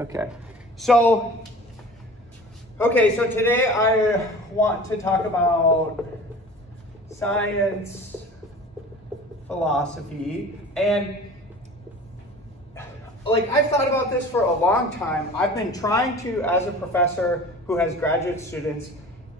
Okay. So today I want to talk about science, philosophy, and like I've thought about this for a long time. I've been trying to, as a professor who has graduate students,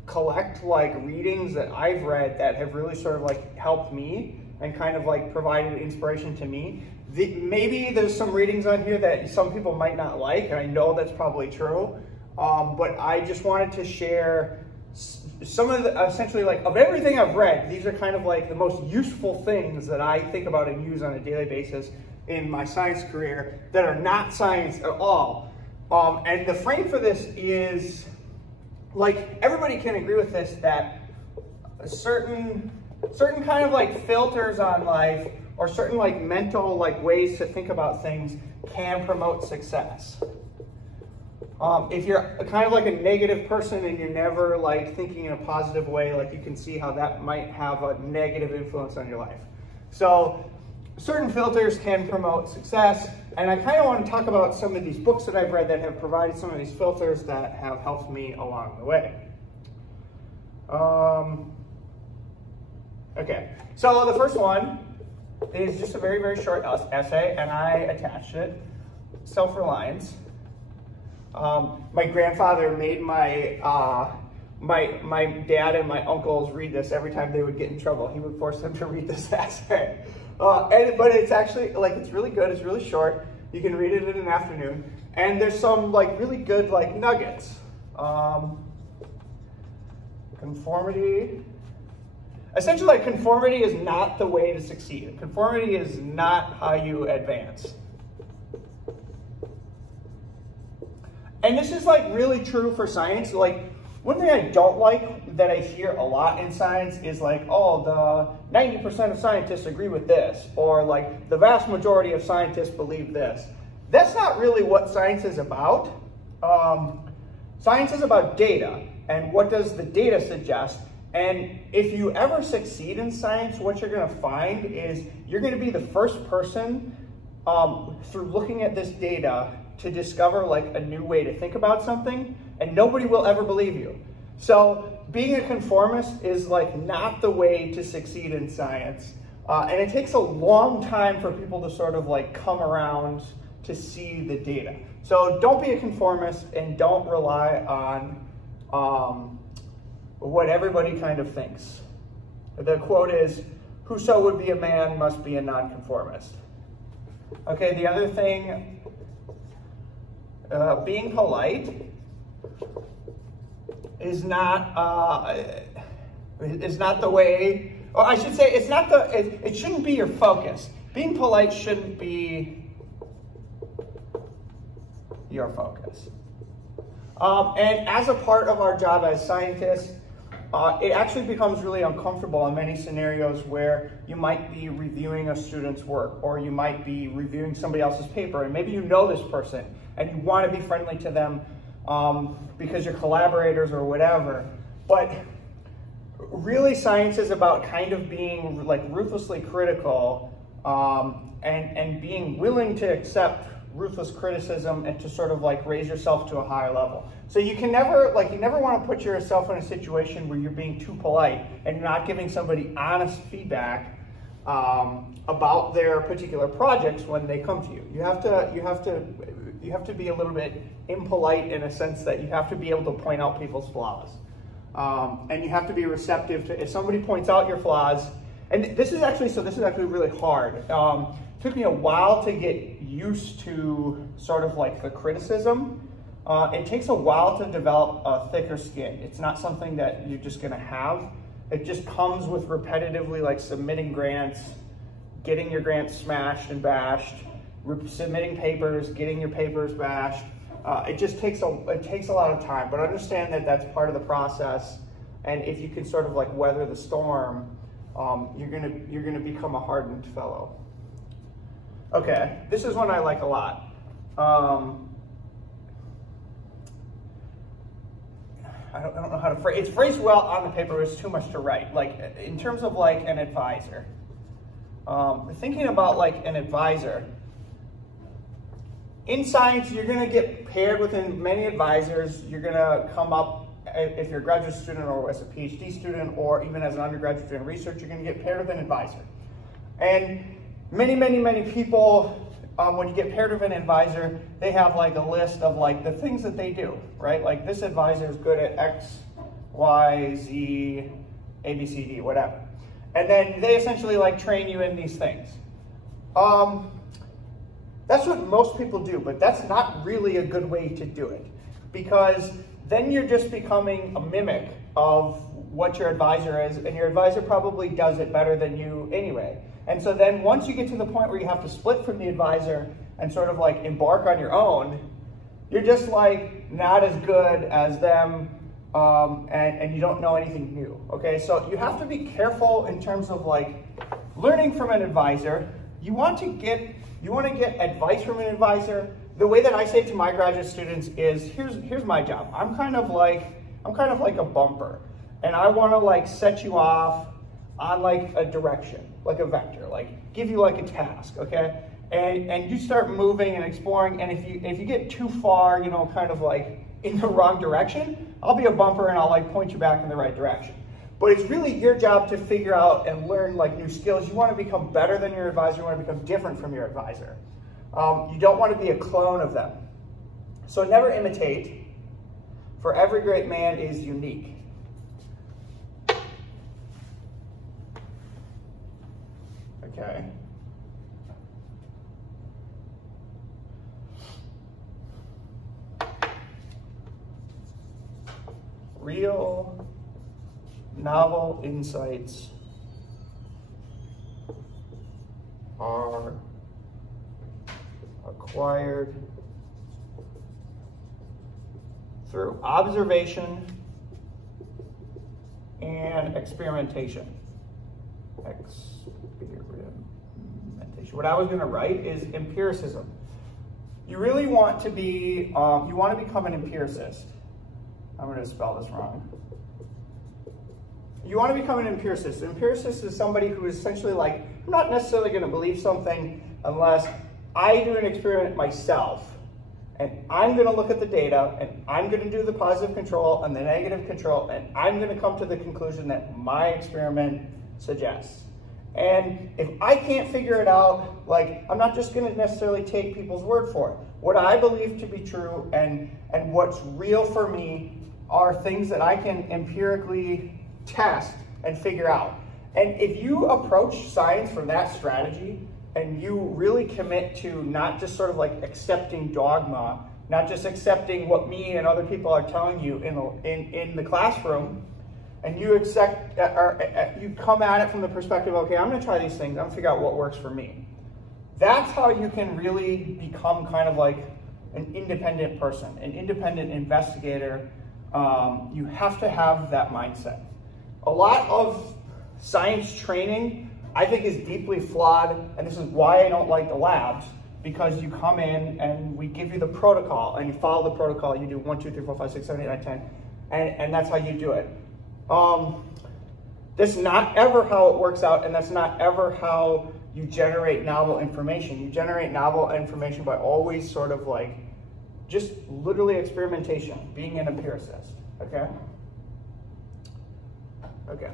collect like readings that I've read that have really sort of like helped me and kind of like provided inspiration to me. Maybe there's some readings on here that some people might not like, and I know that's probably true, but I just wanted to share some of the, essentially like of everything I've read, these are kind of like the most useful things that I think about and use on a daily basis in my science career that are not science at all. And the frame for this is, like, everybody can agree with this, that a certain kind of like filters on life or certain like mental like ways to think about things can promote success. If you're kind of like a negative person and you're never like thinking in a positive way, like you can see how that might have a negative influence on your life. So certain filters can promote success, and I kind of want to talk about some of these books that I've read that have provided some of these filters that have helped me along the way. Okay, so the first one is just a very, very short essay, and I attached it, Self-Reliance. My grandfather made my dad and my uncles read this every time they would get in trouble. He would force them to read this essay. But it's actually, like, it's really good, it's really short. You can read it in an afternoon. And there's some, like, really good, like, nuggets. Conformity. Essentially, like, conformity is not the way to succeed. Conformity is not how you advance. And this is, like, really true for science. Like, one thing I don't like that I hear a lot in science is like, oh, the 90% of scientists agree with this, or like the vast majority of scientists believe this. That's not really what science is about. Science is about data, and what does the data suggest? And if you ever succeed in science, what you're going to find is you're going to be the first person through looking at this data to discover like a new way to think about something, and nobody will ever believe you. So being a conformist is like not the way to succeed in science. And it takes a long time for people to sort of like come around to see the data. So don't be a conformist and don't rely on what everybody kind of thinks. The quote is, "Whoso would be a man must be a nonconformist." Okay, the other thing, being polite is not the way, or I should say, it shouldn't be your focus. Being polite shouldn't be your focus. And as a part of our job as scientists, it actually becomes really uncomfortable in many scenarios where you might be reviewing a student's work, or you might be reviewing somebody else's paper, and maybe you know this person and you want to be friendly to them because you're collaborators or whatever. But really, science is about kind of being like ruthlessly critical and being willing to accept ruthless criticism and to sort of like raise yourself to a higher level. So you can never, like, you never want to put yourself in a situation where you're being too polite and you're not giving somebody honest feedback about their particular projects when they come to you. You have to be a little bit impolite in a sense that you have to be able to point out people's flaws. And you have to be receptive to, if somebody points out your flaws, and this is actually really hard. It took me a while to get used to sort of like the criticism. It takes a while to develop a thicker skin. It's not something that you're just gonna have. It just comes with repetitively like submitting grants, getting your grants smashed and bashed, submitting papers, getting your papers bashed. It just takes a lot of time, but understand that that's part of the process. And if you can sort of like weather the storm, you're gonna become a hardened fellow. Okay, this is one I like a lot. I don't know how to phrase. It's phrased well on the paper. It's too much to write. Like in terms of like an advisor. Thinking about like an advisor. In science, you're going to get paired with many advisors. You're going to come up, if you're a graduate student or as a PhD student or even as an undergraduate student research, you're going to get paired with an advisor. And many people, when you get paired with an advisor, they have like a list of like the things that they do, right? Like this advisor is good at X, Y, Z, A, B, C, D, whatever. And then they essentially like train you in these things. That's what most people do, but that's not really a good way to do it, because then you're just becoming a mimic of what your advisor is, and your advisor probably does it better than you anyway. And so then once you get to the point where you have to split from the advisor and sort of like embark on your own, you're just like not as good as them, and you don't know anything new, okay? So you have to be careful in terms of like learning from an advisor. You want to get advice from an advisor. The way that I say it to my graduate students is, here's my job. I'm kind of like a bumper, and I want to like set you off on like a direction, like a vector, like give you like a task, okay? And you start moving and exploring, and if you get too far, you know, kind of like in the wrong direction, I'll be a bumper and I'll like point you back in the right direction. But it's really your job to figure out and learn like new skills. You want to become better than your advisor. You want to become different from your advisor. You don't want to be a clone of them. So never imitate, for every great man is unique. Okay. Real novel insights are acquired through observation and experimentation. What I was going to write is empiricism. You really want to be, you want to become an empiricist. I'm going to spell this wrong. You want to become an empiricist. An empiricist is somebody who is essentially like, I'm not necessarily going to believe something unless I do an experiment myself, and I'm going to look at the data, and I'm going to do the positive control and the negative control, and I'm going to come to the conclusion that my experiment suggests. And if I can't figure it out, like, I'm not just going to necessarily take people's word for it. What I believe to be true and what's real for me are things that I can empirically test and figure out. And if you approach science from that strategy, and you really commit to not just sort of like accepting dogma, not just accepting what me and other people are telling you in the classroom, and you accept, or you come at it from the perspective, okay, I'm going to try these things, I'm going to figure out what works for me. That's how you can really become kind of like an independent person, an independent investigator. You have to have that mindset. A lot of science training, I think, is deeply flawed, and this is why I don't like the labs, because you come in and we give you the protocol, and you follow the protocol, you do 1, 2, 3, 4, 5, 6, 7, 8, 9, 10, and that's how you do it. That's not ever how it works out, and that's not ever how you generate novel information. You generate novel information by always sort of like, just literally experimentation, being an empiricist, okay? Okay.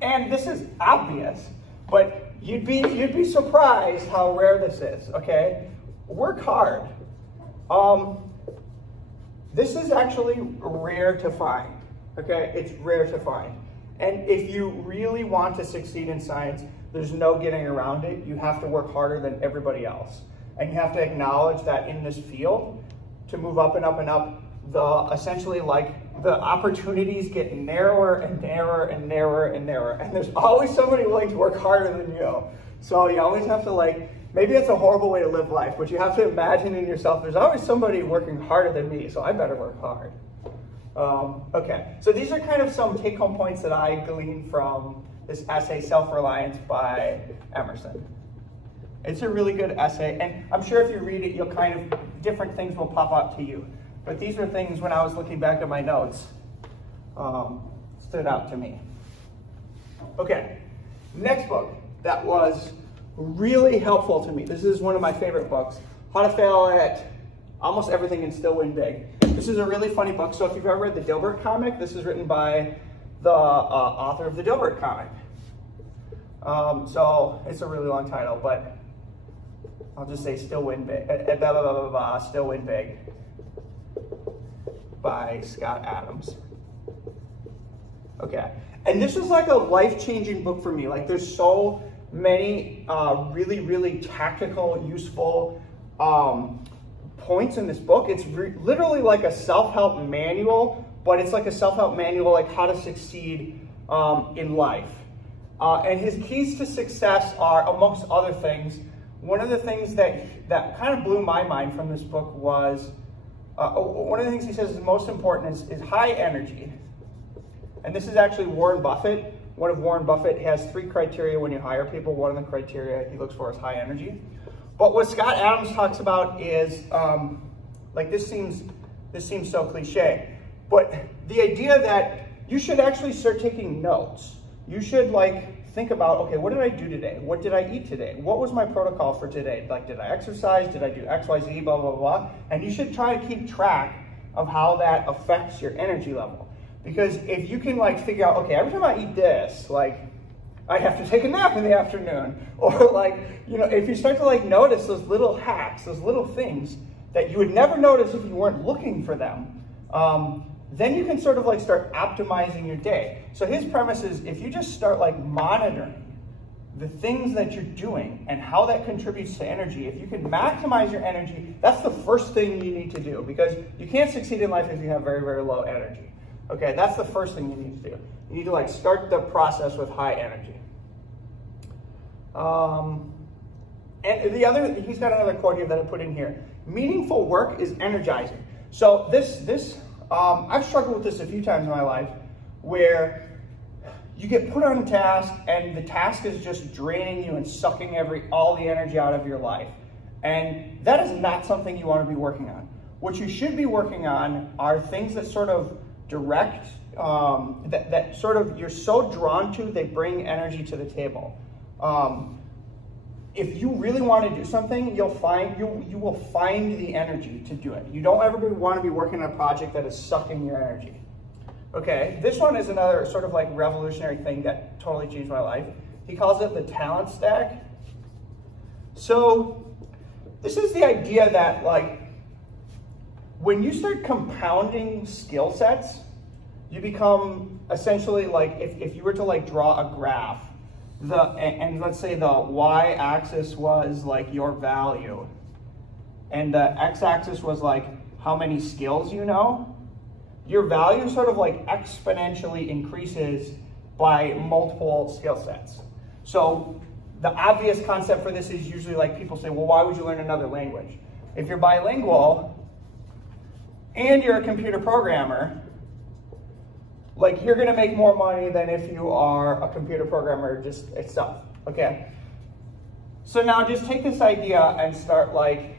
And this is obvious, but you'd be surprised how rare this is, okay? Work hard. This is actually rare to find, okay? It's rare to find. And if you really want to succeed in science, there's no getting around it. You have to work harder than everybody else. And you have to acknowledge that in this field, to move up and up and up, essentially like the opportunities get narrower and narrower and narrower and narrower. And there's always somebody willing to work harder than you. So you always have to like, maybe it's a horrible way to live life, but you have to imagine in yourself, there's always somebody working harder than me, so I better work hard. Okay, so these are kind of some take-home points that I gleaned from this essay, Self-Reliance by Emerson. It's a really good essay, and I'm sure if you read it, you'll kind of, different things will pop up to you. But these are things, when I was looking back at my notes, stood out to me. Okay, next book that was really helpful to me. This is one of my favorite books, How to Fail at Almost everything can still win big. This is a really funny book. So if you've ever read the Dilbert comic, this is written by the author of the Dilbert comic. So it's a really long title, but I'll just say Still Win Big. Still Win Big by Scott Adams. Okay. And this is like a life-changing book for me. Like there's so many really, really tactical, useful points in this book. It's literally like a self-help manual, but it's like a self-help manual like how to succeed in life. And his keys to success are, amongst other things, one of the things that kind of blew my mind from this book was, one of the things he says is most important is high energy. And this is actually Warren Buffett. One of Warren Buffett has 3 criteria when you hire people. One of the criteria he looks for is high energy. But what Scott Adams talks about is, like this seems so cliche, but the idea that you should actually start taking notes. You should like think about, okay, what did I do today? What did I eat today? What was my protocol for today? Like, did I exercise? Did I do X, Y, Z, blah, blah, blah? And you should try to keep track of how that affects your energy level. Because if you can like figure out, okay, every time I eat this, like I have to take a nap in the afternoon. Or like, you know, if you start to like notice those little hacks, those little things that you would never notice if you weren't looking for them, then you can sort of like start optimizing your day. So his premise is if you just start like monitoring the things that you're doing and how that contributes to energy, if you can maximize your energy, that's the first thing you need to do, because you can't succeed in life if you have very, very low energy. Okay, that's the first thing you need to do. You need to like start the process with high energy. And the other, he's got another quote here that I put in here. Meaningful work is energizing. So I've struggled with this a few times in my life, where you get put on a task and the task is just draining you and sucking all the energy out of your life. And that is not something you want to be working on. What you should be working on are things that sort of direct, that sort of you're so drawn to, they bring energy to the table. If you really want to do something, you will find the energy to do it. You don't ever want to be working on a project that is sucking your energy. Okay, this one is another sort of like revolutionary thing that totally changed my life. He calls it the talent stack. So this is the idea that like when you start compounding skill sets, you become essentially like, if you were to like draw a graph, and let's say the y-axis was like your value, and the x-axis was like how many skills you know, your value sort of like exponentially increases by multiple skill sets. So the obvious concept for this is usually like people say, well, why would you learn another language? If you're bilingual and you're a computer programmer, like you're gonna make more money than if you are a computer programmer just itself, okay? So now just take this idea and start like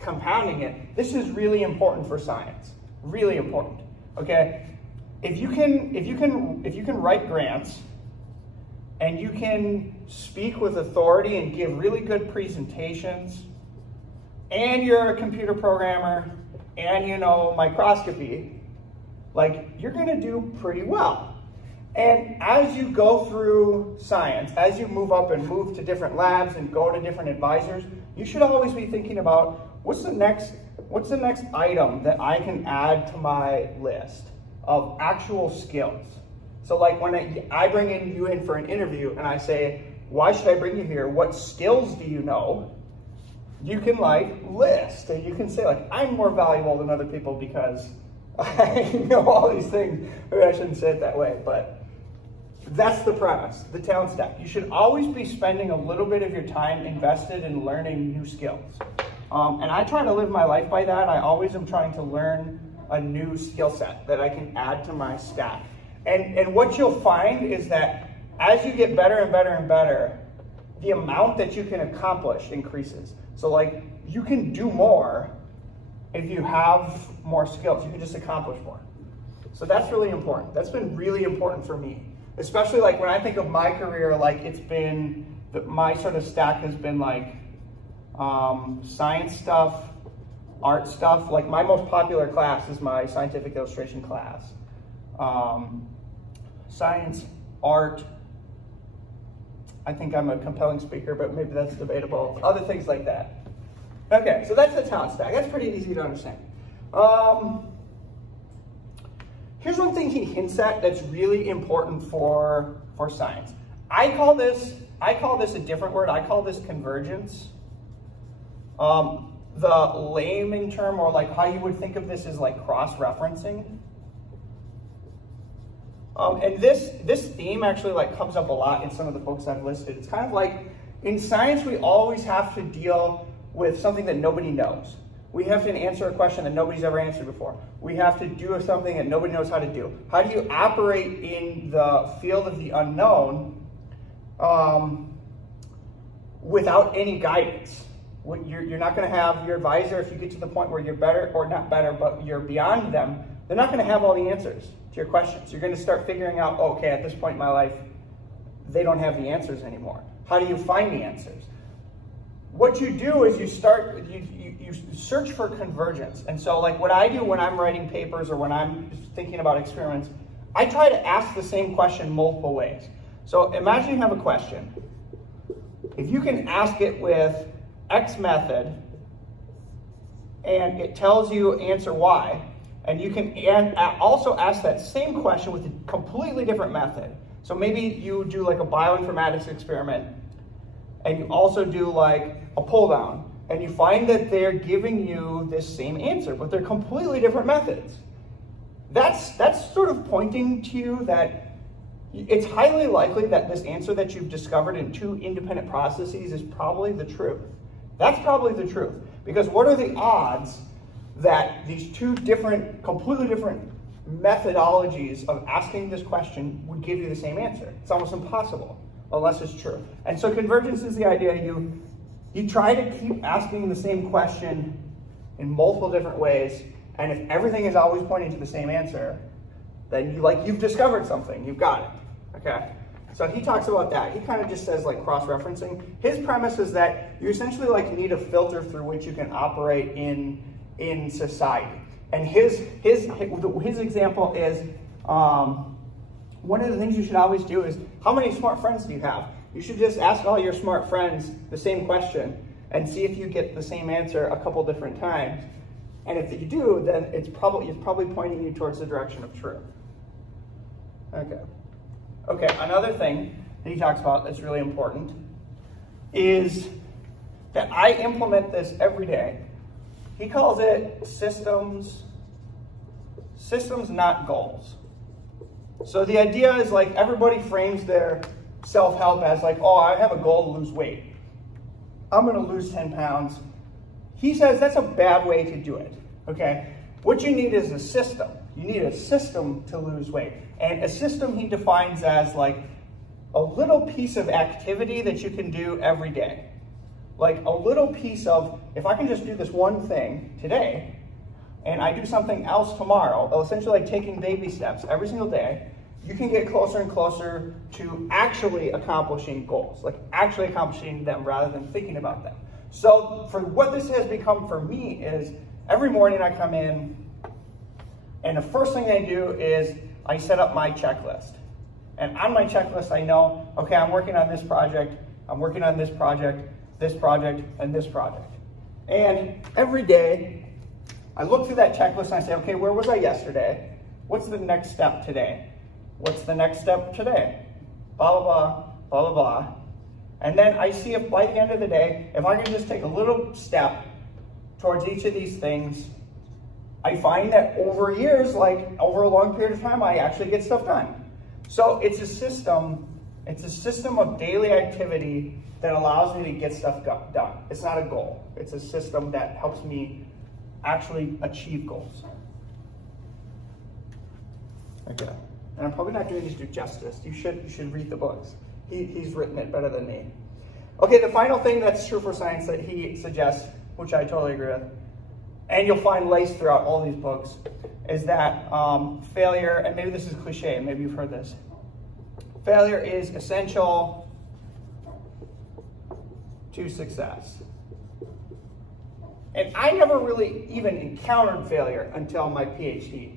compounding it. This is really important for science, really important, okay? If you can write grants and you can speak with authority and give really good presentations, and you're a computer programmer and you know microscopy, like you're gonna do pretty well. And as you go through science, as you move up and move to different labs and go to different advisors, you should always be thinking about what's the next item that I can add to my list of actual skills. So like when I bring you in for an interview and I say, why should I bring you here? What skills do you know? You can like list, and you can say like, I'm more valuable than other people because I know all these things. Maybe I shouldn't say it that way, but that's the premise, the talent stack. You should always be spending a little bit of your time invested in learning new skills. And I try to live my life by that. I always am trying to learn a new skill set that I can add to my stack. And what you'll find is that as you get better and better and better, the amount that you can accomplish increases. So like you can do more if you have more skills. You can just accomplish more. So that's really important. That's been really important for me. Especially like when I think of my career, like it's been, my sort of stack has been like science stuff, art stuff. Like my most popular class is my scientific illustration class. Science, art, I think I'm a compelling speaker, but maybe that's debatable. Other things like that. Okay, so that's the talent stack. That's pretty easy to understand. Here's one thing he hints at that's really important for science. I call this a different word. I call this convergence. The layman term, or like how you would think of this, is like cross-referencing. And this theme actually like comes up a lot in some of the books I've listed. It's kind of like in science we always have to deal with something that nobody knows. We have to answer a question that nobody's ever answered before. We have to do something that nobody knows how to do. How do you operate in the field of the unknown without any guidance? You're not going to have your advisor, if you get to the point where you're better, or not better, but you're beyond them, they're not going to have all the answers to your questions. You're going to start figuring out, okay, at this point in my life, they don't have the answers anymore. How do you find the answers? What you do is you search for convergence. And so like what I do when I'm writing papers or when I'm thinking about experiments, I try to ask the same question multiple ways. So imagine you have a question. If you can ask it with X method and it tells you answer Y, and you can also ask that same question with a completely different method. So maybe you do like a bioinformatics experiment and you also do like a pull down, and you find that they're giving you this same answer, but they're completely different methods. That's sort of pointing to you that it's highly likely that this answer that you've discovered in two independent processes is probably the truth. That's probably the truth. Because what are the odds that these two completely different methodologies of asking this question would give you the same answer? It's almost impossible, unless it's true. And so convergence is the idea you try to keep asking the same question in multiple different ways, and if everything is always pointing to the same answer, then you've discovered something, you've got it, okay? So he talks about that. He kind of just says like cross-referencing. His premise is that you essentially like need a filter through which you can operate in society. And his example is, one of the things you should always do is, how many smart friends do you have? You should just ask all your smart friends the same question and see if you get the same answer a couple different times. And if you do, then it's probably pointing you towards the direction of truth. Okay, another thing that he talks about that's really important is that I implement this every day. He calls it systems, not goals. So the idea is like everybody frames their self-help as like, oh, I have a goal to lose weight. I'm going to lose 10 pounds. He says that's a bad way to do it, okay? What you need is a system. You need a system to lose weight. And a system he defines as like a little piece of activity that you can do every day. Like a little piece of, if I can just do this one thing today, and I do something else tomorrow, essentially like taking baby steps every single day, you can get closer and closer to actually accomplishing goals, like actually accomplishing them rather than thinking about them. So for what this has become for me is every morning I come in and the first thing I do is I set up my checklist. And on my checklist I know, okay, I'm working on this project, I'm working on this project, and this project. And every day I look through that checklist and I say, okay, where was I yesterday? What's the next step today? What's the next step today? Blah, blah, blah, blah, blah, blah. And then I see if by the end of the day, if I can just take a little step towards each of these things, I find that over years, like over a long period of time, I actually get stuff done. So it's a system of daily activity that allows me to get stuff done. It's not a goal. It's a system that helps me actually achieve goals. Okay. And I'm probably not doing these justice. You should read the books. He's written it better than me. Okay, the final thing that's true for science that he suggests, which I totally agree with, and you'll find laced throughout all these books, is that failure, and maybe this is cliche, maybe you've heard this, failure is essential to success. And I never really even encountered failure until my PhD.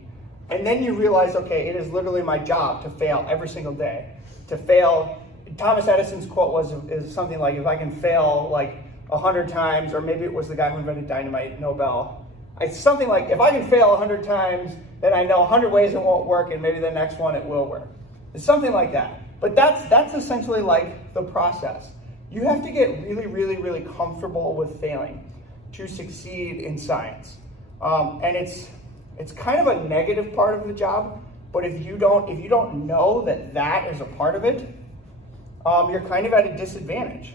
And then you realize, okay, it is literally my job to fail every single day. To fail, Thomas Edison's quote is something like, if I can fail like 100 times, or maybe it was the guy who invented dynamite, Nobel. It's something like, if I can fail 100 times, then I know 100 ways it won't work, and maybe the next one it will work. It's something like that. But that's essentially like the process. You have to get really, really, really comfortable with failing to succeed in science. And it's kind of a negative part of the job, but if you don't know that that is a part of it, you're kind of at a disadvantage.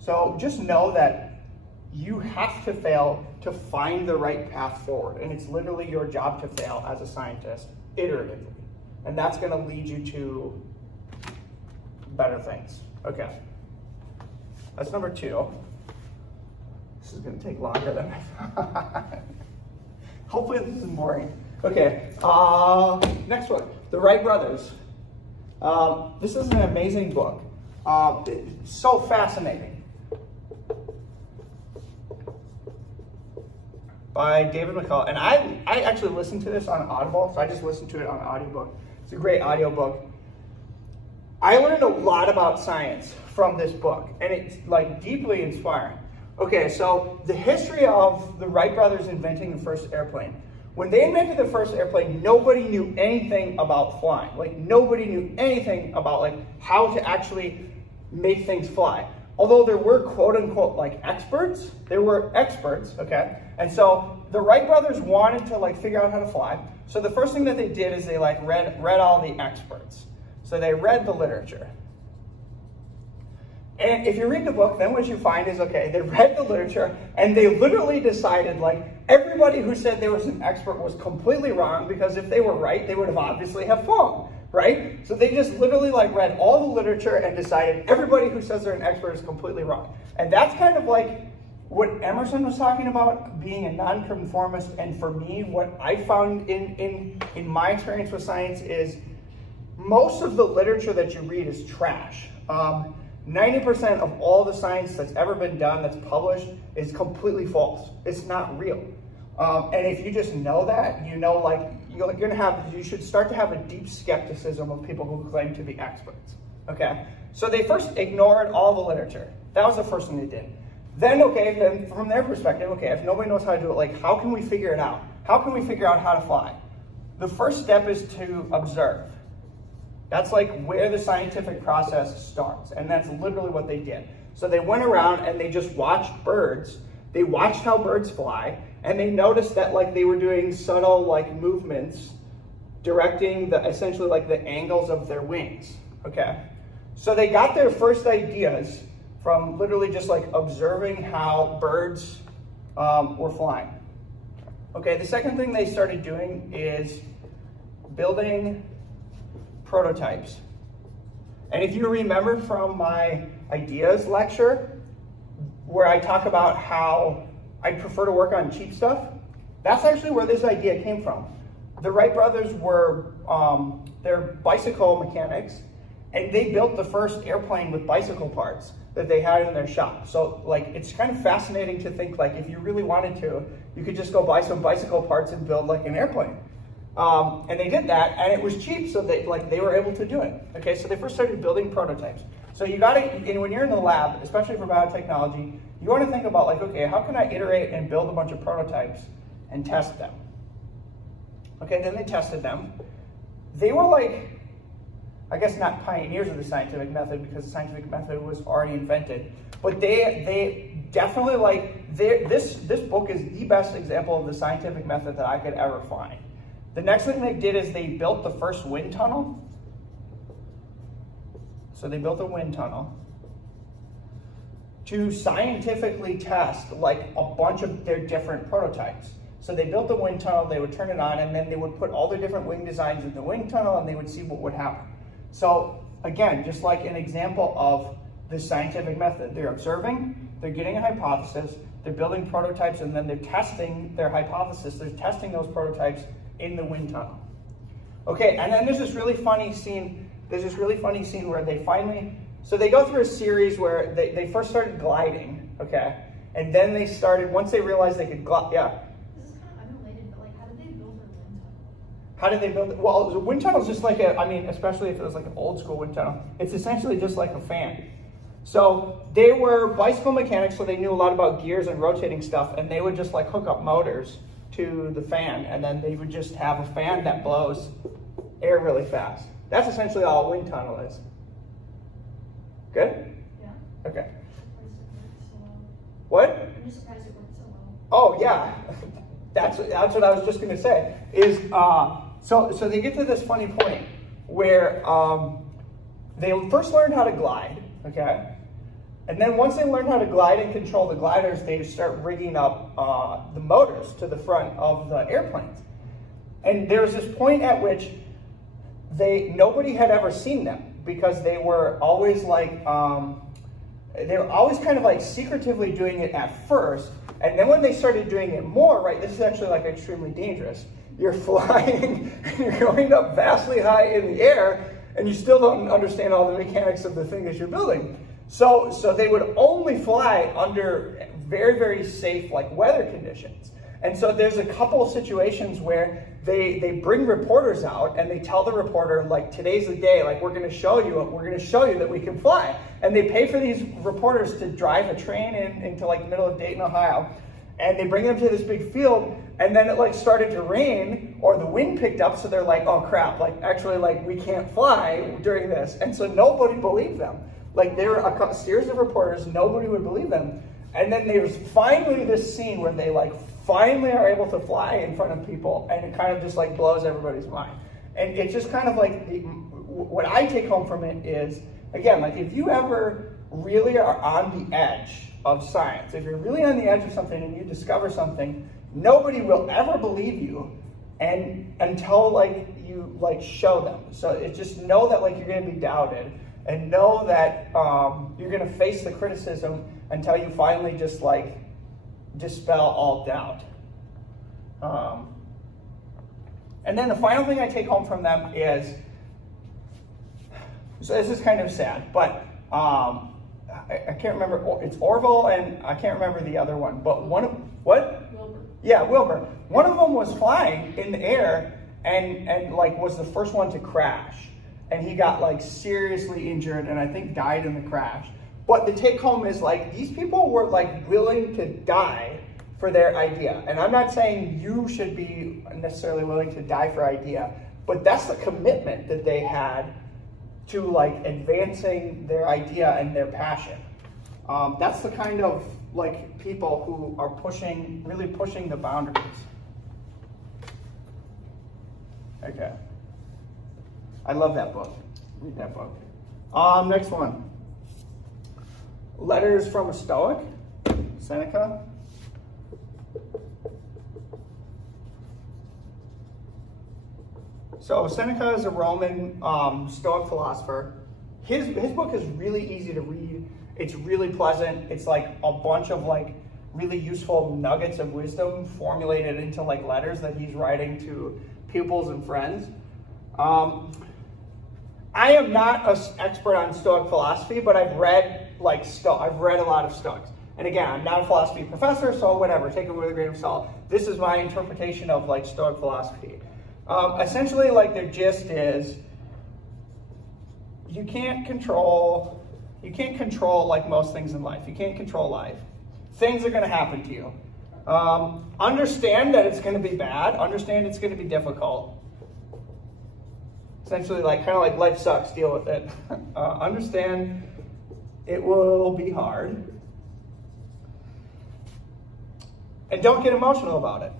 So just know that you have to fail to find the right path forward. And it's literally your job to fail as a scientist, iteratively. And that's gonna lead you to better things. Okay, that's number 2. This is gonna take longer than I thought. Hopefully this isn't boring. Okay, next one, the Wright Brothers. This is an amazing book. It's so fascinating. By David McCullough. And I actually listened to this on Audible, so I just listened to it on audiobook. It's a great audiobook. I learned a lot about science from this book, and it's like deeply inspiring. Okay, so the history of the Wright brothers inventing the first airplane. When they invented the first airplane, nobody knew anything about flying. Like, nobody knew anything about like how to actually make things fly. Although there were quote unquote like experts, there were experts, okay? And so the Wright brothers wanted to like figure out how to fly. So the first thing that they did is they like read all the experts. So they read the literature. And if you read the book, then what you find is, okay, they read the literature and they literally decided like everybody who said there was an expert was completely wrong, because if they were right, they would have obviously have fallen, right? So they just literally like read all the literature and decided everybody who says they're an expert is completely wrong. And that's kind of like what Emerson was talking about, being a nonconformist. And for me, what I found in my experience with science is most of the literature that you read is trash. 90% of all the science that's ever been done, that's published, is completely false. It's not real. And if you just know that, you know, like you should start to have a deep skepticism of people who claim to be experts. Okay, so they first ignored all the literature. That was the first thing they did. Then, okay, then from their perspective, okay, if nobody knows how to do it, like, how can we figure it out? How can we figure out how to fly? The first step is to observe. That's like where the scientific process starts, and that's literally what they did. So they went around and they just watched birds. They watched how birds fly, and they noticed that like they were doing subtle like movements, directing essentially like the angles of their wings. Okay, so they got their first ideas from literally just like observing how birds were flying. Okay, the second thing they started doing is building prototypes. And if you remember from my ideas lecture, where I talk about how I prefer to work on cheap stuff, that's actually where this idea came from. The Wright brothers were, they're bicycle mechanics, and they built the first airplane with bicycle parts that they had in their shop. So like, it's kind of fascinating to think like, if you really wanted to, you could just go buy some bicycle parts and build like an airplane. And they did that, and it was cheap, so they were able to do it. Okay, so they first started building prototypes. So you gotta, when you're in the lab, especially for biotechnology, you want to think about like, okay, how can I iterate and build a bunch of prototypes and test them? Okay, then they tested them. They were like, I guess not pioneers of the scientific method, because the scientific method was already invented, but they definitely like, this book is the best example of the scientific method that I could ever find. The next thing they did is they built the first wind tunnel. So they built a wind tunnel to scientifically test like a bunch of their different prototypes. So they built the wind tunnel, they would turn it on, and then they would put all their different wing designs in the wind tunnel, and they would see what would happen. So again, just like an example of the scientific method, they're observing, they're getting a hypothesis, they're building prototypes, and then they're testing their hypothesis, they're testing those prototypes in the wind tunnel. Okay, and then there's this really funny scene where they finally, so they go through a series where they first started gliding, okay? And then they started, once they realized they could glide, yeah. This is kind of unrelated, but like, how did they build their wind tunnel? How did they build it? Well, the wind tunnel is just like a, I mean, especially if it was like an old school wind tunnel, it's essentially just like a fan. So they were bicycle mechanics, so they knew a lot about gears and rotating stuff, and they would just like hook up motors to the fan, and then they would just have a fan that blows air really fast. That's essentially all a wind tunnel is. Good? Yeah. Okay. So well. What? I'm just surprised it worked so well. Oh yeah, that's what I was just going to say. Is so they get to this funny point where they first learn how to glide, okay, and then once they learn how to glide and control the gliders, they start rigging up the motors to the front of the airplanes. And there was this point at which nobody had ever seen them because they were always like they were always kind of like secretively doing it at first, and then when they started doing it more, right, this is actually like extremely dangerous. You're flying, and you're going up vastly high in the air, and you still don't understand all the mechanics of the thing that you're building. So they would only fly under very, very safe like weather conditions. And so there's a couple of situations where they bring reporters out and they tell the reporter, like, today's the day, like, we're gonna show you that we can fly. And they pay for these reporters to drive a train into like the middle of Dayton, Ohio. And they bring them to this big field, and then it like started to rain or the wind picked up, so they're like, oh crap, like actually like we can't fly during this. And so nobody believed them. Like there were a series of reporters, nobody would believe them. And then there's finally this scene where they like finally are able to fly in front of people, and it kind of just like blows everybody's mind. And it's just kind of like, what I take home from it is, again, like if you ever really are on the edge of science, if you're really on the edge of something and you discover something, nobody will ever believe you until like you like show them. So it's just know that like you're going to be doubted, and know that you're going to face the criticism until you finally just like dispel all doubt. And then the final thing I take home from them is, so this is kind of sad, but I can't remember, it's Orville and I can't remember the other one, but what? Wilbur. Yeah, Wilbur. One of them was flying in the air and like was the first one to crash. And he got like seriously injured and I think died in the crash. But the take home is like, these people were like willing to die for their idea. And I'm not saying you should be necessarily willing to die for idea, but that's the commitment that they had to like advancing their idea and their passion. That's the kind of like people who are really pushing the boundaries. Okay. I love that book. Read that book. Next one. Letters from a Stoic, Seneca. So Seneca is a Roman Stoic philosopher. His book is really easy to read. It's really pleasant. It's like a bunch of like really useful nuggets of wisdom formulated into like letters that he's writing to pupils and friends. I am not an expert on Stoic philosophy, but I've read a lot of Stoics. And again, I'm not a philosophy professor, so whatever, take it with a grain of salt. This is my interpretation of like Stoic philosophy. Essentially, like their gist is, you can't control like most things in life. You can't control life. Things are going to happen to you. Understand that it's going to be bad. Understand it's going to be difficult. Essentially, like kind of like life sucks, deal with it. Understand it will be hard. And don't get emotional about it.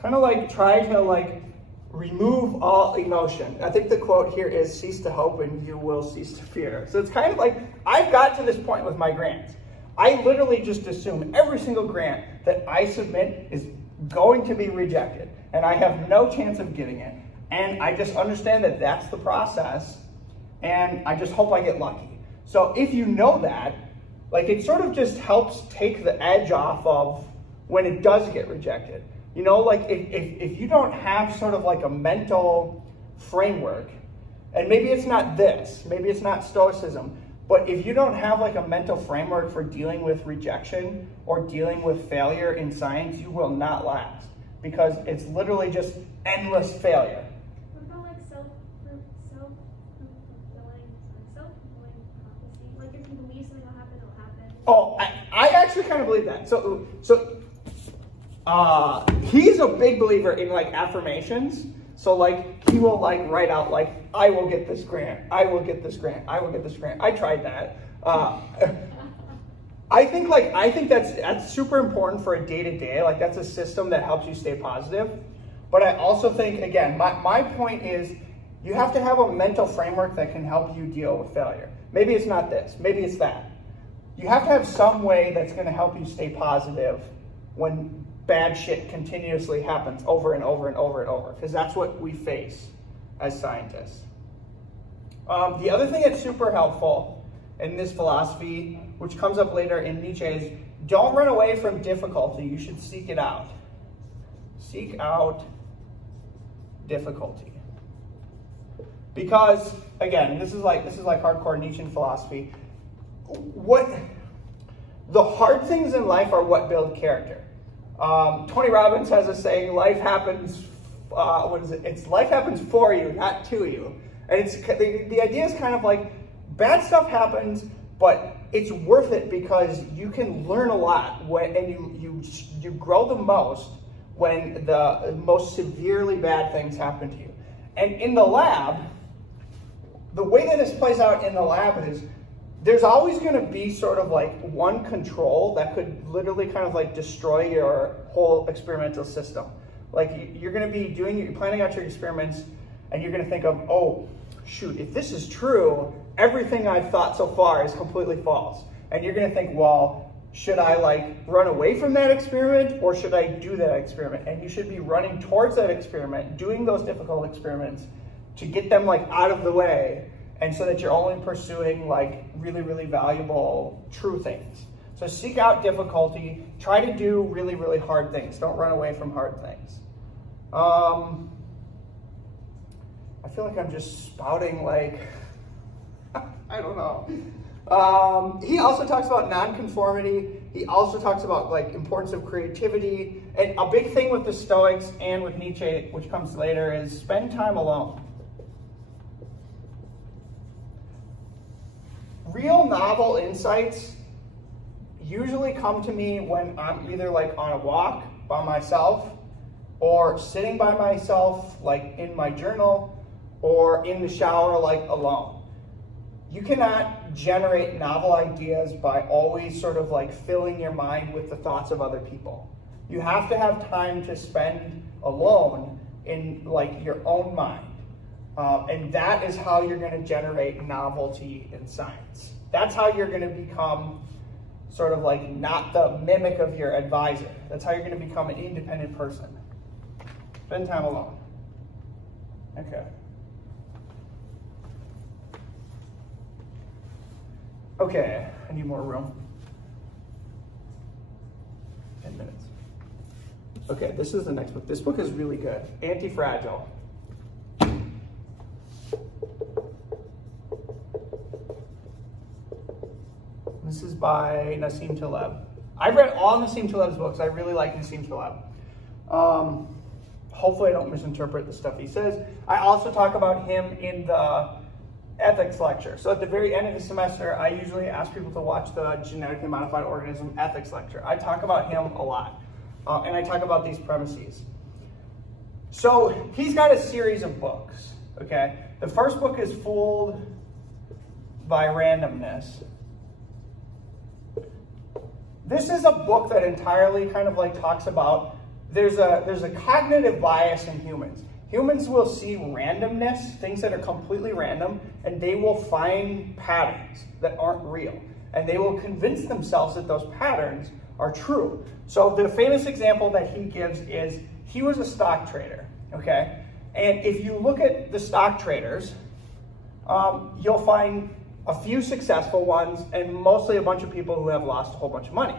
Kind of like try to like remove all emotion. I think the quote here is, cease to hope and you will cease to fear. So it's kind of like, I've got to this point with my grants. I literally just assume every single grant that I submit is going to be rejected. And I have no chance of getting it. And I just understand that that's the process. And I just hope I get lucky. So if you know that, like it sort of just helps take the edge off of when it does get rejected. You know, like if you don't have sort of like a mental framework, and maybe it's not this, maybe it's not Stoicism, But if you don't have like a mental framework for dealing with rejection or dealing with failure in science, you will not last, because it's literally just endless failure. What about like self-fulfilling prophecy? Like if you believe something will happen, it'll happen. Oh, I actually kind of believe that. So he's a big believer in like affirmations. So like he will like write out like, I will get this grant, I will get this grant, I will get this grant. I tried that. I think that's super important for a day-to-day. Like that's a system that helps you stay positive. But I also think, again, my point is you have to have a mental framework that can help you deal with failure. Maybe it's not this, maybe it's that. You have to have some way that's going to help you stay positive when bad shit continuously happens over and over and over and over, because that's what we face as scientists. The other thing that's super helpful in this philosophy, which comes up later in Nietzsche, is don't run away from difficulty. You should seek it out. Seek out difficulty. Because, again, this is like hardcore Nietzschean philosophy. The hard things in life are what build character. Tony Robbins has a saying, life happens, life happens for you, not to you. And the idea is kind of like, bad stuff happens, but it's worth it because you can learn a lot and you grow the most when the most severely bad things happen to you. And in the lab, the way that this plays out in the lab is, there's always going to be sort of like one control that could literally kind of like destroy your whole experimental system. Like you're going to be you're planning out your experiments and you're going to think of, oh, shoot, if this is true, everything I've thought so far is completely false. And you're going to think, well, should I like run away from that experiment or should I do that experiment? And you should be running towards that experiment, doing those difficult experiments to get them like out of the way. And so that you're only pursuing like really, really valuable, true things. So seek out difficulty. Try to do really, really hard things. Don't run away from hard things. I feel like I'm just spouting like, I don't know. He also talks about nonconformity. He also talks about like importance of creativity. And a big thing with the Stoics and with Nietzsche, which comes later, is spend time alone. Real novel insights usually come to me when I'm either like on a walk by myself or sitting by myself like in my journal or in the shower like alone. You cannot generate novel ideas by always sort of like filling your mind with the thoughts of other people. You have to have time to spend alone in like your own mind. And that is how you're going to generate novelty in science. That's how you're going to become sort of like not the mimic of your advisor. That's how you're going to become an independent person. Spend time alone. Okay. Okay, I need more room. 10 minutes. Okay, this is the next book. This book is really good. Antifragile. This is by Nassim Taleb. I've read all Nassim Taleb's books. I really like Nassim Taleb. Hopefully I don't misinterpret the stuff he says. I also talk about him in the ethics lecture. So at the very end of the semester, I usually ask people to watch the genetically modified organism ethics lecture. I talk about him a lot. And I talk about these premises. So he's got a series of books, okay? The first book is Fooled by Randomness. This is a book that entirely kind of like talks about, there's a cognitive bias in humans. Humans will see randomness, things that are completely random, and they will find patterns that aren't real. And they will convince themselves that those patterns are true. So the famous example that he gives is, he was a stock trader, okay? And if you look at the stock traders, you'll find a few successful ones and mostly a bunch of people who have lost a whole bunch of money.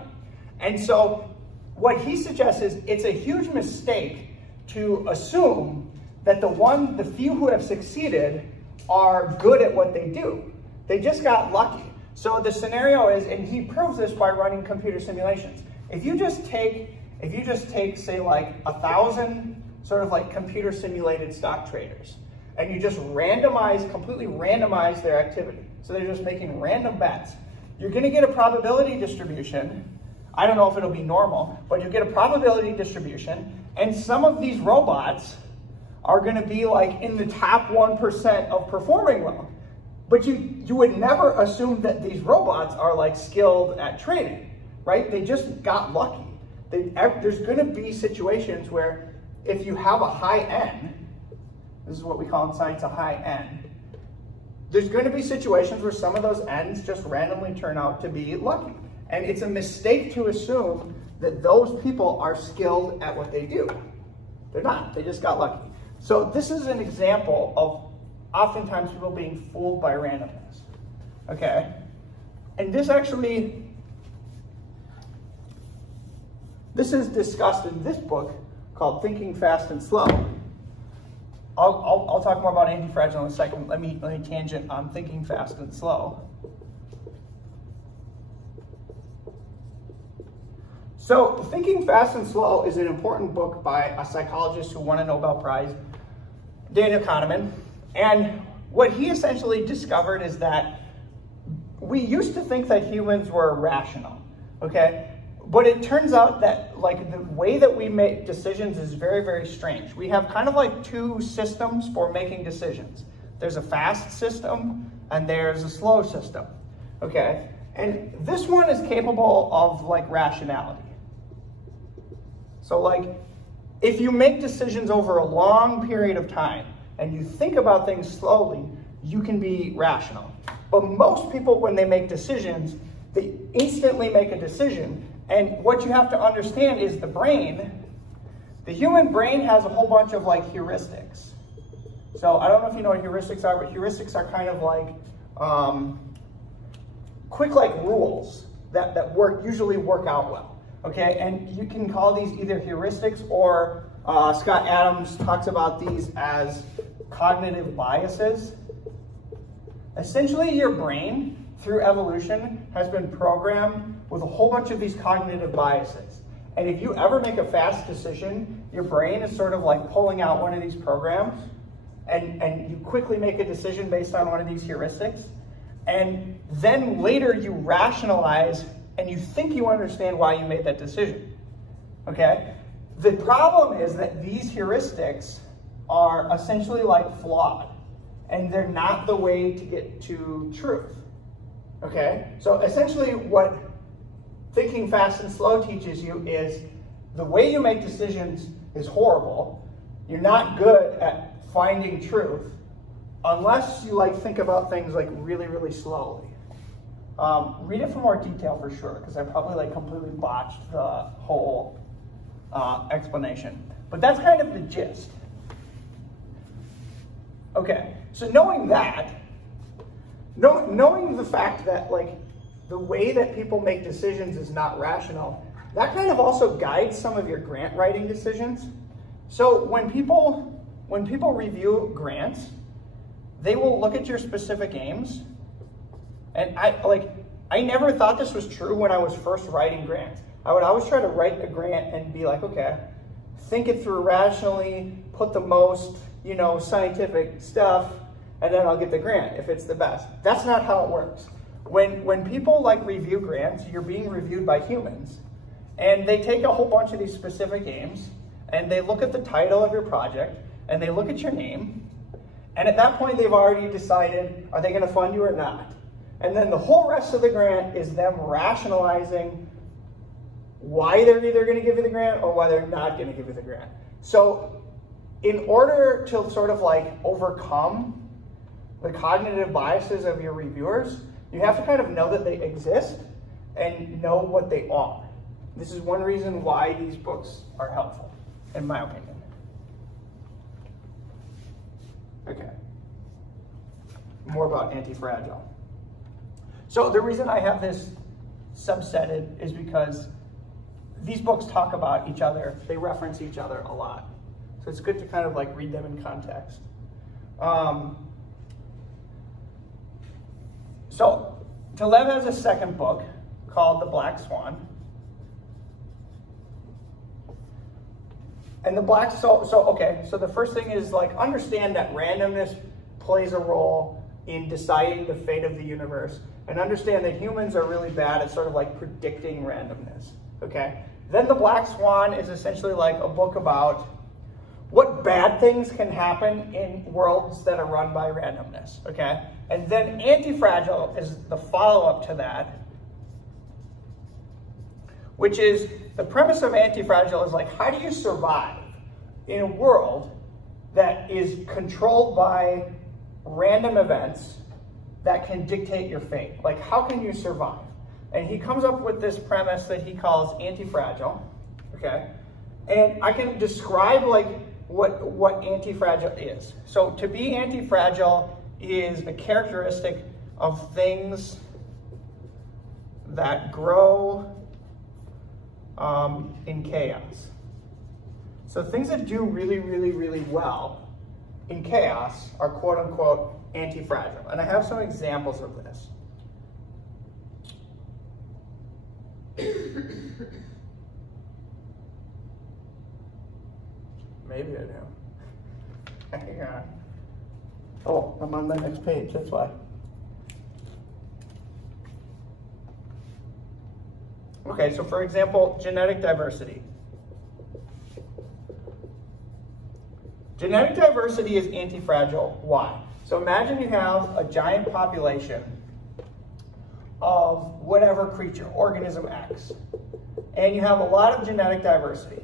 And so what he suggests is, it's a huge mistake to assume that the few who have succeeded are good at what they do. They just got lucky. So the scenario is, and he proves this by running computer simulations. If you just take, say like 1,000 sort of like computer simulated stock traders, and you just completely randomize their activity. So they're just making random bets. You're gonna get a probability distribution. I don't know if it'll be normal, but you get a probability distribution, and some of these robots are gonna be like in the top 1% of performing well. But you would never assume that these robots are like skilled at trading, right? They just got lucky. There's gonna be situations where if you have a high N, this is what we call in science a high N, there's gonna be situations where some of those N's just randomly turn out to be lucky. And it's a mistake to assume that those people are skilled at what they do. They're not, they just got lucky. So this is an example of oftentimes people being fooled by randomness, okay? And this is discussed in this book called Thinking Fast and Slow. I'll talk more about Antifragile in a second. Let me tangent on Thinking Fast and Slow. So Thinking Fast and Slow is an important book by a psychologist who won a Nobel Prize, Daniel Kahneman. And what he essentially discovered is that we used to think that humans were rational, okay? But it turns out that like the way that we make decisions is very, very strange. We have kind of like two systems for making decisions. There's a fast system and there's a slow system, okay? And this one is capable of like rationality. So like if you make decisions over a long period of time and you think about things slowly, you can be rational. But most people, when they make decisions, they instantly make a decision. And what you have to understand is the human brain has a whole bunch of like heuristics. So I don't know if you know what heuristics are, but heuristics are kind of like quick like rules that usually work out well, okay? And you can call these either heuristics or Scott Adams talks about these as cognitive biases. Essentially your brain through evolution has been programmed with a whole bunch of these cognitive biases. And if you ever make a fast decision, your brain is sort of like pulling out one of these programs and you quickly make a decision based on one of these heuristics. And then later you rationalize and you think you understand why you made that decision, okay? The problem is that these heuristics are essentially like flawed and they're not the way to get to truth, okay? So essentially what Thinking Fast and Slow teaches you is the way you make decisions is horrible. You're not good at finding truth unless you like think about things like really, really slowly. Read it for more detail for sure, because I probably like completely botched the whole explanation. But that's kind of the gist. Okay, so knowing that, knowing the fact that like the way that people make decisions is not rational, that kind of also guides some of your grant writing decisions. So when people review grants, they will look at your specific aims. And I never thought this was true when I was first writing grants. I would always try to write a grant and be like, okay, think it through rationally, put the most, scientific stuff, and then I'll get the grant if it's the best. That's not how it works. When people like review grants, you're being reviewed by humans, and they take a whole bunch of these specific aims, and they look at the title of your project, and they look at your name, and at that point they've already decided, are they going to fund you or not? And then the whole rest of the grant is them rationalizing why they're either going to give you the grant or why they're not going to give you the grant. So in order to sort of like overcome the cognitive biases of your reviewers, you have to kind of know that they exist and know what they are. This is one reason why these books are helpful, in my opinion. Okay. More about Antifragile. So the reason I have this subsetted is because these books talk about each other. They reference each other a lot. So it's good to kind of like read them in context. So Taleb has a second book called The Black Swan. And the so the first thing is like understand that randomness plays a role in deciding the fate of the universe, and understand that humans are really bad at sort of like predicting randomness, okay? Then The Black Swan is essentially like a book about what bad things can happen in worlds that are run by randomness, okay? And then Antifragile is the follow-up to that, which is, the premise of Antifragile is like, how do you survive in a world that is controlled by random events that can dictate your fate? Like, how can you survive? And he comes up with this premise that he calls Antifragile, okay? And I can describe like what Antifragile is. So to be antifragile is a characteristic of things that grow in chaos. So things that do really, really, really well in chaos are quote unquote anti-fragile. And I have some examples of this. Maybe I do. Hang on. Oh, I'm on the next page, that's why. Okay, so for example, genetic diversity. Genetic diversity is anti-fragile. Why? So imagine you have a giant population of whatever creature, organism X, and you have a lot of genetic diversity.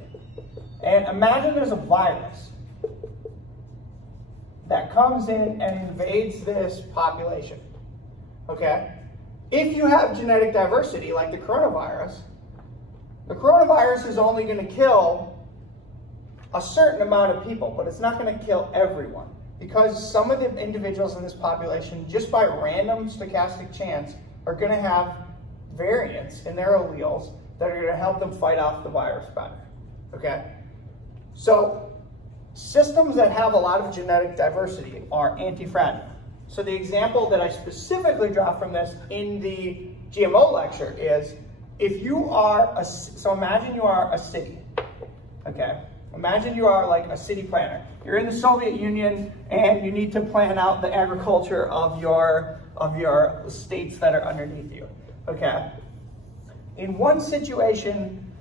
And imagine there's a virus that comes in and invades this population, okay? If you have genetic diversity, like the coronavirus is only going to kill a certain amount of people, but it's not going to kill everyone, because some of the individuals in this population, just by random stochastic chance, are going to have variants in their alleles that are going to help them fight off the virus better, okay? So systems that have a lot of genetic diversity are anti-fragile. So the example that I specifically draw from this in the GMO lecture is, if you are so imagine you are a city, okay? Imagine you are like a city planner. You're in the Soviet Union and you need to plan out the agriculture of your states that are underneath you, okay? In one situation,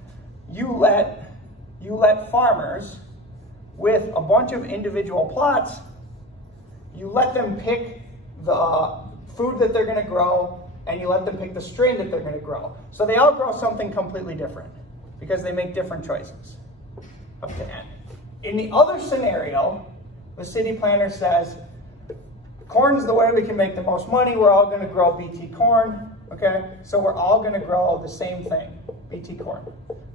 you let farmers with a bunch of individual plots, you let them pick the food that they're going to grow, and you let them pick the strain that they're going to grow. So they all grow something completely different because they make different choices up to end. In the other scenario, the city planner says, corn's the way we can make the most money. We're all going to grow BT corn, okay? So we're all going to grow the same thing, BT corn,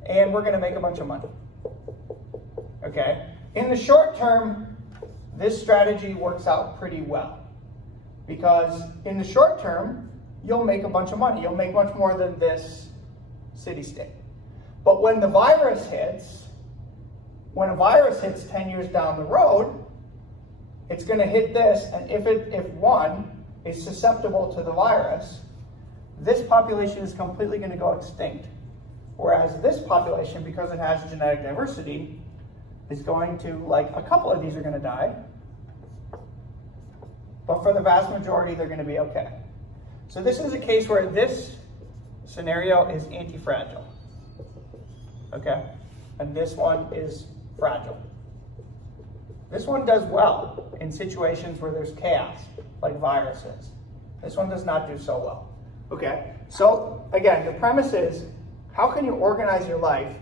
and we're going to make a bunch of money, okay? In the short term, this strategy works out pretty well, because in the short term, you'll make a bunch of money. You'll make much more than this city-state. But when the virus hits, when a virus hits 10 years down the road, it's going to hit this, and if one is susceptible to the virus, this population is completely going to go extinct. Whereas this population, because it has genetic diversity, is going to, like, a couple of these are going to die, but for the vast majority, they're going to be okay. So this is a case where this scenario is anti-fragile, okay? And this one is fragile. This one does well in situations where there's chaos, like viruses. This one does not do so well, okay? So again, the premise is, how can you organize your life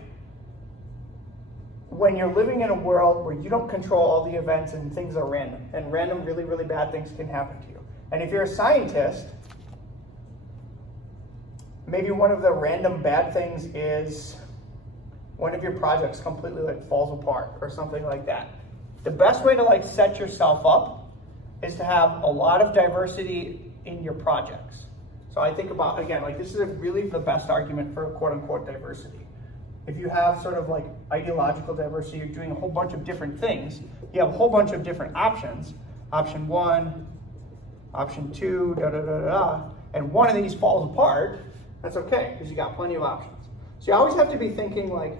when you're living in a world where you don't control all the events and things are random, and random really, really bad things can happen to you? And if you're a scientist, maybe one of the random bad things is one of your projects completely like falls apart or something like that. The best way to like set yourself up is to have a lot of diversity in your projects. So I think about, again, like this is really the best argument for quote unquote diversity. If you have sort of like ideological diversity, you're doing a whole bunch of different things, you have a whole bunch of different options, option one, option two, da da da da, and one of these falls apart, that's okay, because you got plenty of options. So you always have to be thinking like,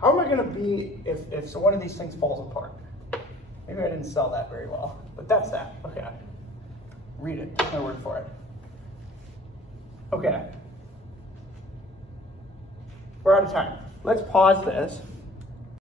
how am I gonna be if one of these things falls apart? Maybe I didn't sell that very well, but that's that, okay. Read it, there's no word for it. Okay. We're out of time. Let's pause this.